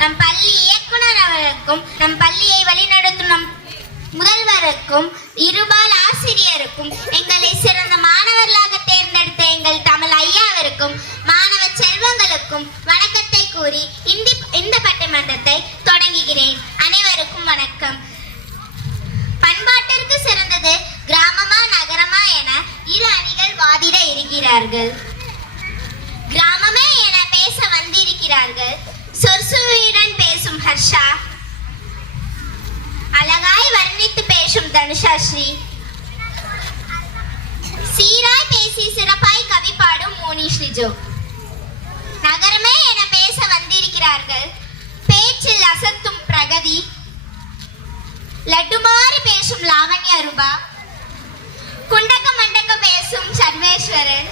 நம் பள்ளி இயக்குனர் அவர்களுக்கும் நம் பள்ளியை வழிநடத்தும் நம் முதல்வருக்கும் இருபால் ஆசிரியருக்கும் எங்களை சிறந்த மாணவர்களாக தேர்ந்தெடுத்த எங்கள் தமிழ் ஐயாவிற்கும் மாணவ செல்வங்களுக்கும் வணக்கத்தை கூறி இந்த பட்டிமன்றத்தை தொடங்குகிறேன். அனைவருக்கும் வணக்கம். பண்பாட்டிற்கு சிறந்தது கிராமமா நகரமா என இரு அணிகள் வாதிட இருக்கிறார்கள். கிராமமே என பேச வந்திருக்கிறார்கள் சொற்சுவையுடன் பேசும் ஹர்ஷா, அழகாய் வர்ணித்து பேசும் தனுஷாஸ்ரீ, சீராய் பேசி சிறப்பாய் கவி பாடும் மோனிஷ் லிஜோ. நகரமே என பேச வந்திருக்கிறார்கள் பேச்சில் அசத்தும் பிரகதி, லட்டுமாறி பேசும் லாவண்யா ரூபா, குண்டக்க மண்டக்க பேசும் சர்வேஸ்வரன்,